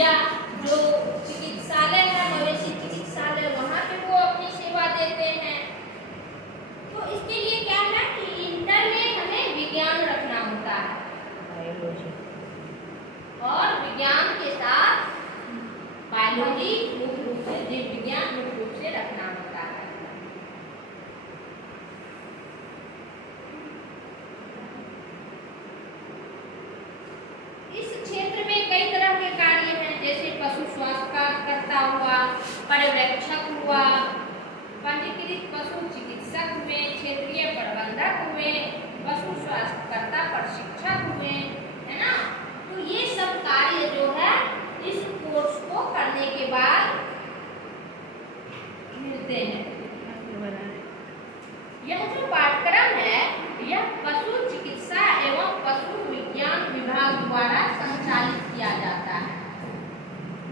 या जो चिकित्सालय है, मवेशी चिकित्सालय, वहाँ पे वो अपनी सेवा देते हैं। तो इसके लिए क्या है कि इंटर में हमें विज्ञान रखना होता है और विज्ञान के साथ बायोलॉजी मुख्य रूप से, जीव विज्ञान मुख्य रूप से रखना होता है। इस क्षेत्र में कई तरह के कार्य हैं, जैसे पशु स्वास्थ्य करता हुआ, पर्यवेक्षक हुआ, पंजीकृत पशु चिकित्सक हुए, क्षेत्रीय प्रबंधक हुए, पशु स्वास्थ्यकर्ता प्रशिक्षक हुए, है ना। तो ये सब कार्य जो है इस कोर्स को करने के बाद मिलते हैं। यह जो पाठ्यक्रम है यह पशु चिकित्सा एवं पशु विज्ञान विभाग द्वारा संचालित किया जाता है।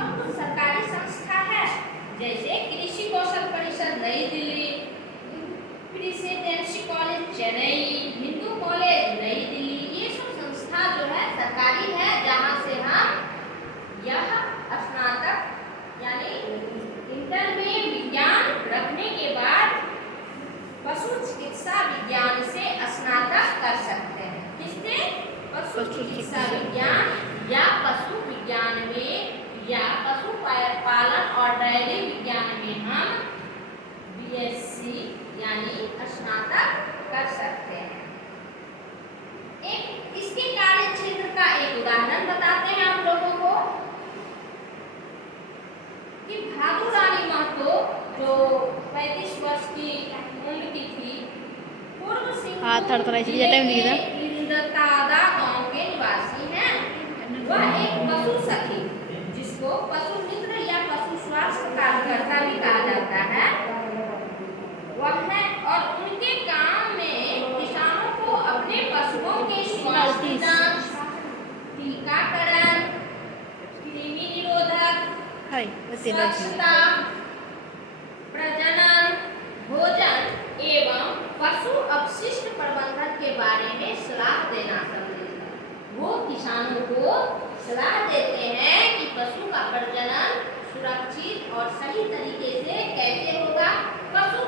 अब कुछ सरकारी संस्था है जैसे कृषि कौशल परिषद नई Delhi, presidency college Chennai, Hindu college नई दिल्ली, ये सब संस्था जो है सरकारी है, जहाँ से हम यह स्नातक यानी इंटर में विज्ञान रखने के बाद पशु चिकित्सा विज्ञान से स्नातक कर सकते हैं। किससे? पशु चिकित्सा विज्ञान या पशु विज्ञान में या पशु पालन और डेयरी विज्ञान में हम बीएससी यानी स्नातक कर सकते हैं। एक इसके कार्य क्षेत्र का एक उदाहरण बताते हैं आप लोगों को कि भादु रानी महतो जो 35 वर्ष की उम्र की थी, पूर्व सिंहभूम जिले के इंद्रतादा गांव के निवासी हैं। वह एक पशु सखी, जिसको पशु मित्र या पशु स्वास्थ्य कार्यकर्ता भी कहा जाता है, वह है। और उनके गांव में किसानों को अपने पशुओं के स्वास्थ्य जांच, टीकाकरण, कृमि निरोधक, स्वच्छता, प्रजनन, भोजन एवं पशु अपशिष्ट प्रबंधन के बारे में सलाह देना सम्मिलित है। वो किसानों को सलाह देते हैं कि पशु का प्रजनन सुरक्षित और सही तरीके से कैसे होगा। पशु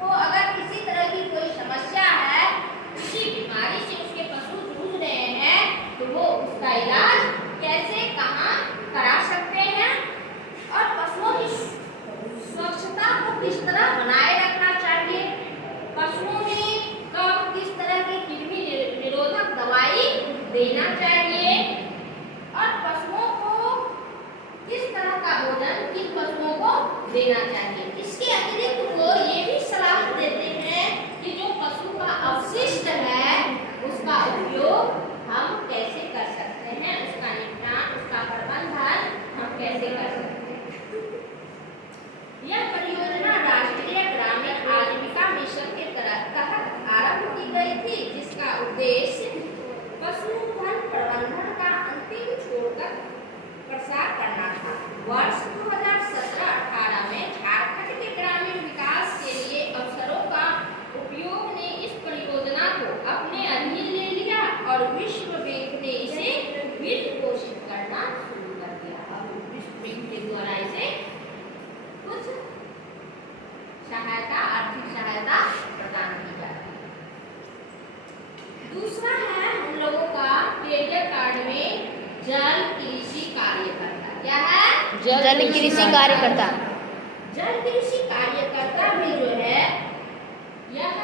को अगर किसी तरह की कोई समस्या है, किसी बीमारी से उसके पशु जूझ रहे हैं, तो वो उसका इलाज कैसे कहाँ करा सकते हैं और पशुओं की स्वच्छता को किस तरह बनाए रखना चाहिए, पशुओं में कब किस तरह की कृमि निरोधक दवाई देना चाहिए और पशुओं को किस तरह का भोजन किन पशुओं को देना चाहिए। इसके अतिरिक्त वो ये भी सलाह देते हैं कि जो पशु का अवशिष्ट है उसका उपयोग हम कैसे कर सकते हैं, उसका निपटान, उसका प्रबंधन हम कैसे कर सकते हैं। यह परियोजना राष्ट्रीय ग्रामीण आजीविका मिशन के तहत आरंभ की गई थी, जिसका उद्देश्य पशुधन प्रबंधन का अंतिम छोर तक प्रसार करना था। वर्ष 2017-18 में झारखंड के ग्रामीण विकास के लिए अवसरों का उपयोग ने इस परियोजना को अपने अधीन ले लिया और विश्व बैंक ने इसे वित्त पोषित करना शुरू कर दिया। अब विश्व बैंक के द्वारा इसे कुछ सहायता, आर्थिक सहायता प्रदान की जाती है। दूसरा है हम लोगों का कैरियर कार्ड में जल कृषि कार्यकर्ता। क्या है? जल कृषि कार्यकर्ता। जल कृषि कार्यकर्ता भी जो है यह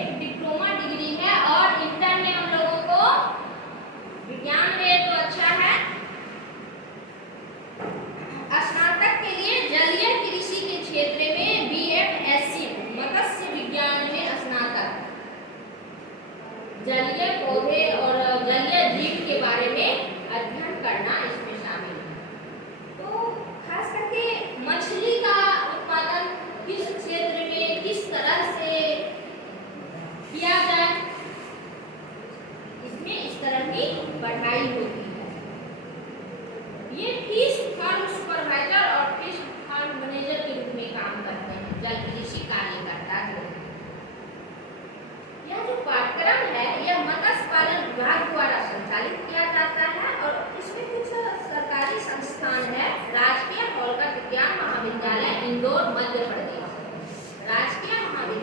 एक डिप्लोमा डिग्री है और इंटर में हम लोगों को विज्ञान में तो अच्छा है, स्नातक के लिए जलीय कृषि के क्षेत्र में BEd-SC मत्स्य विज्ञान में स्नातक, जलीय पौधे और जलीय जीव के बारे में अध्ययन करना इसमें शामिल है। तो खास करके मछली का उत्पादन किस क्षेत्र में किस तरह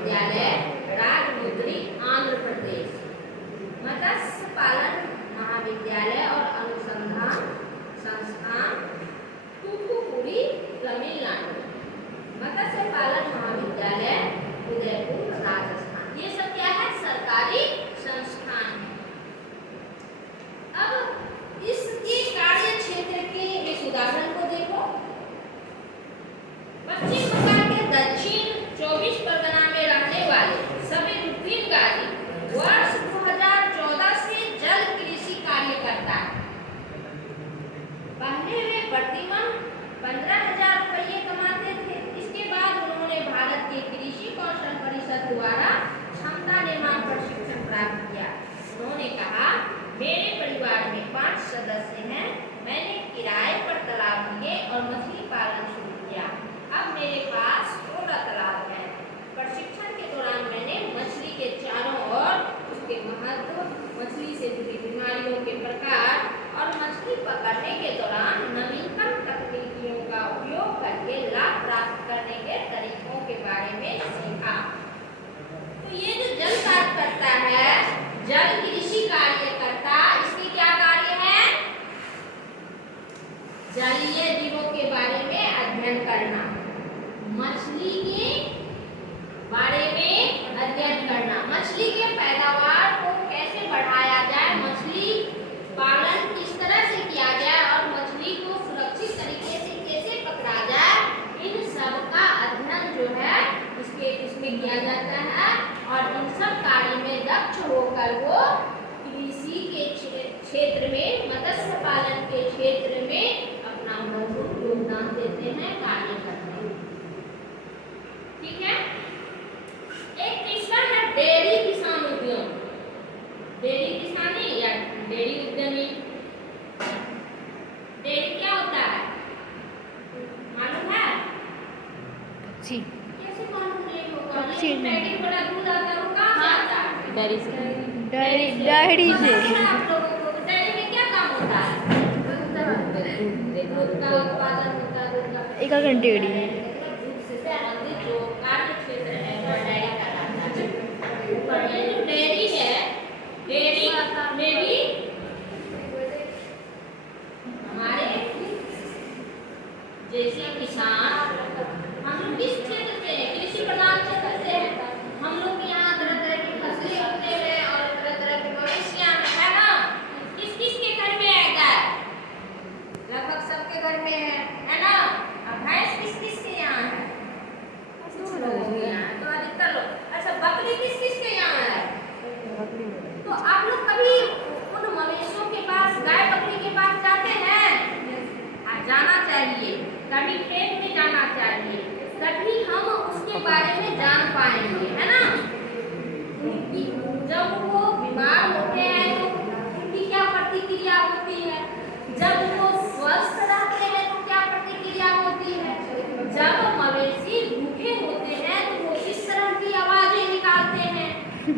महाविद्यालय, राजमुंद्री, आंध्र प्रदेश। मत्स्य पालन महाविद्यालय और अनुसंधान संस्थान, तूतुकुड़ी, तमिलनाडु। मत्स्य पालन महाविद्यालय, उदयपुर, राजस्थान। ये सब क्या है? सरकारी संस्थान है। अब इसके कार्य क्षेत्र के एक उदाहरण को देखो। पश्चिम बंगाल के दक्षिण 24 परगना में रहने वाले सबीरुद्दीन गाजी वर्ष 2014 से जल कृषि कार्य करता है। पहले वे प्रतिमाह 15,000 रुपये कमाते थे। इसके बाद उन्होंने भारत के कृषि कौशल परिषद द्वारा क्षमता निर्माण प्रशिक्षण प्राप्त किया। उन्होंने कहा, मेरे परिवार में 5 सदस्य हैं। मैंने किराए पर तालाब लिए और मछली पालन शुरू किया। अब मेरे पास 16 तालाब हैं। प्रशिक्षण के दौरान मैंने मछली के चारों ओर, उसके महत्व, मछली से जुड़ी बीमारियों के प्रकार और मछली पकड़ने के दौरान नवीनतम तकनीकियों का उपयोग करके लाभ प्राप्त करने के तरीकों के बारे में सीखा। तो ये जो जल कार्य करता है, जल कृषि कार्य करता, इसके क्या कार्य है? जलीय जीवों के बारे में अध्ययन करना, मछली के बारे में अध्ययन करना, मछली के पैदावार को कैसे बढ़ाया जाए, मछली पालन किस तरह से किया जाए और मछली को सुरक्षित तरीके से कैसे पकड़ा जाए, इन सब का अध्ययन जो है इसमें किया जाता है। और इन सब कार्य में दक्ष होकर वो कृषि के क्षेत्र में, मत्स्य पालन के क्षेत्र में अपना मजबूत योगदान देते हैं, कार्य करते हैं। ठीक है। एक तीसरा है डेयरी किसान उद्यम। डेयरी किसानी या डेयरी उद्यमी। डेयरी क्या होता है? मालूम है? जी। कैसे मालूम नहीं होगा? पक्षी पैकेट बड़ा दूध आता है, वो कहाँ से आता है? डेयरी से। आप लोगों को डेयरी में क्या काम होता है? दूध का उत्पादन होता है, दूध का एक घंटे दूध से संबंधित जो कार्य क्षेत्र है वो डेयरी कहलाता है। पर ये जो डेयरी है, डेयरी में भी हमारे जैसे किसान, हम लोग किस क्षेत्र से हैं? कृषि प्रधान क्षेत्र से हैं। हम लोग के यहाँ तरह तरह की फसलें होते हैं और तरह तरह के मवेशियाँ है ना। किस किस के घर में है गाय? लगभग सबके घर में है ना। अब भैंस किस किस के यहाँ है? कुछ लोगों के यहाँ, तो अधिकतर लोग। अच्छा, बकरी किस किस के यहाँ है? तो आप लोग कभी उन मवेशियों के पास, गाय बकरी के पास जाते हैं? जाना चाहिए, कभी खेत में जाना चाहिए, तभी हम उसके बारे में जान पाएंगे, है ना। जब वो बीमार होते हैं तो उनकी क्या प्रतिक्रिया होती है, जब वो स्वस्थ रहते हैं तो क्या प्रतिक्रिया होती है, जब मवेशी भूखे होते हैं तो वो किस तरह की आवाजें निकालते हैं,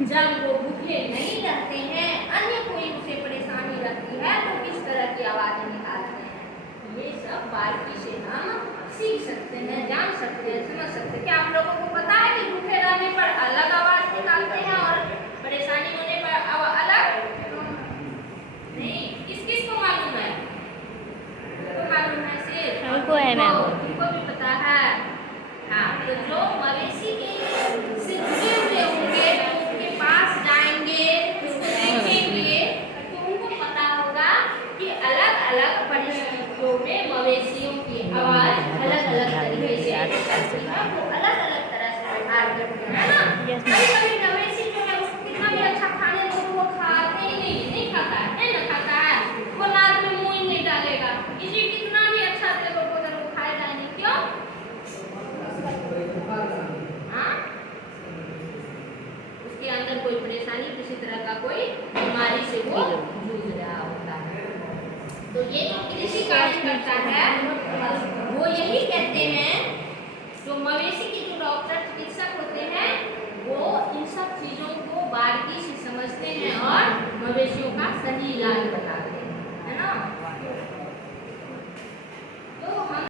जब वो भूखे नहीं रहते हैं, अन्य कोई उसे परेशानी रहती है तो किस तरह की आवाजें निकालते हैं। ये सब बारीकी से हम सीख सकते हैं, जान सकते हैं, समझ सकते हैं। क्या आप लोगों को पता है कि भूखे रहने पर अलग आवाज निकालते हैं और परेशानी होने पर अलग? नहीं, किस किस को मालूम है? तो मालूम है सिर्फ हमको है मैम। तुमको भी पता है। हाँ, तो जो मवेशी के से जुड़े हुए होंगे तो उनके पास जाएंगे, उसको देखेंगे तो उनको पता होगा कि अलग अलग परिस्थितियों में मवेशियों की आवाज अलग अलग तरीके से आती है, वो अलग अलग तरह से व्यवहार करते हैं ना। कभी मवेशी जो है उसको कितना भी अच्छा खाने दो वो खाते ही नहीं खाता है ना, खाता है वो नाक में मुंह ही नहीं डालेगा। किसी कितना भी अच्छा दे दो अगर वो खाएगा नहीं, क्यों? हाँ, उसके अंदर कोई परेशानी, किसी तरह का कोई बीमारी से वो जूझ रहा होता है। तो ये जो कृषि कार्य करता है वो यही कहते हैं, जो मवेशी के जो डॉक्टर चिकित्सक होते हैं वो इन सब चीजों को बारीकी से समझते हैं और मवेशियों का सही इलाज बताते हैं।